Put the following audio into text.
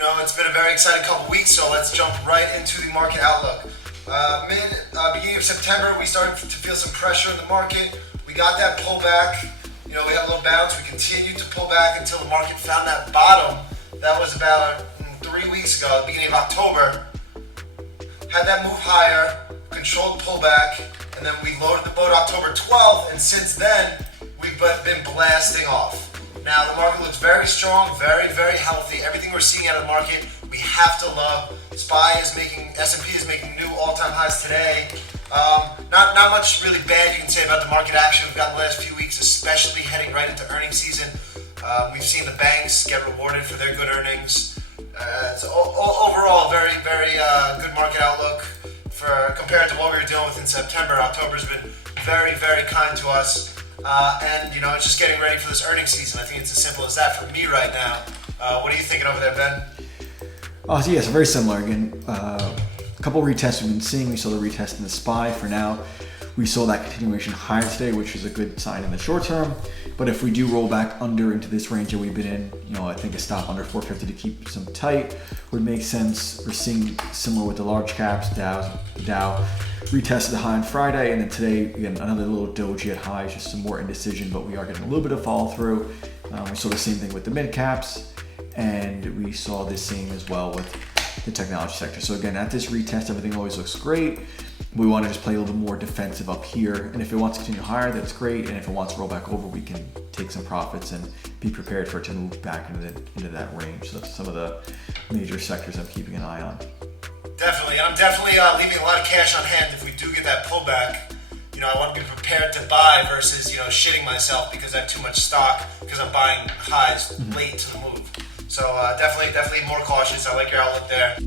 It's been a very exciting couple weeks, so let's jump right into the market outlook. Beginning of September, we started to feel some pressure in the market. We got that pullback. We had a little bounce. We continued to pull back until the market found that bottom. That was about 3 weeks ago, the beginning of October. Had that move higher, controlled pullback, and then we loaded the boat October 12th, and since then, we've been blasting off. Now, the market looks very strong, very, very healthy. Everything we're seeing out of the market, we have to love. S&P is making new all-time highs today. Not much really bad you can say about the market action we've got in the last few weeks, especially heading right into earnings season. We've seen the banks get rewarded for their good earnings. So overall, very, very good market outlook compared to what we were dealing with in September. October's been very, very kind to us. It's just getting ready for this earnings season. I think it's as simple as that for me right now. What are you thinking over there, Ben? So very similar. Again, a couple of retests we've been seeing. We saw the retest in the SPY for now. We saw that continuation higher today, which is a good sign in the short term. But if we do roll back under into this range that we've been in, I think a stop under 450 to keep some tight would make sense. We're seeing similar with the large caps. Dow retested the high on Friday, and then today, again, another little doji at highs, just some more indecision, but we are getting a little bit of follow through. We saw the same thing with the mid caps, and we saw the same as well with the technology sector. So again, at this retest, everything always looks great. We want to just play a little bit more defensive up here, and if it wants to continue higher, that's great, and if it wants to roll back over, we can take some profits and be prepared for it to move back into that range. So that's some of the major sectors I'm keeping an eye on. Definitely, and I'm definitely leaving a lot of cash on hand if we do get that pullback. I want to be prepared to buy versus, shitting myself because I have too much stock because I'm buying highs late to the move. So definitely more cautious. I like your outlook there.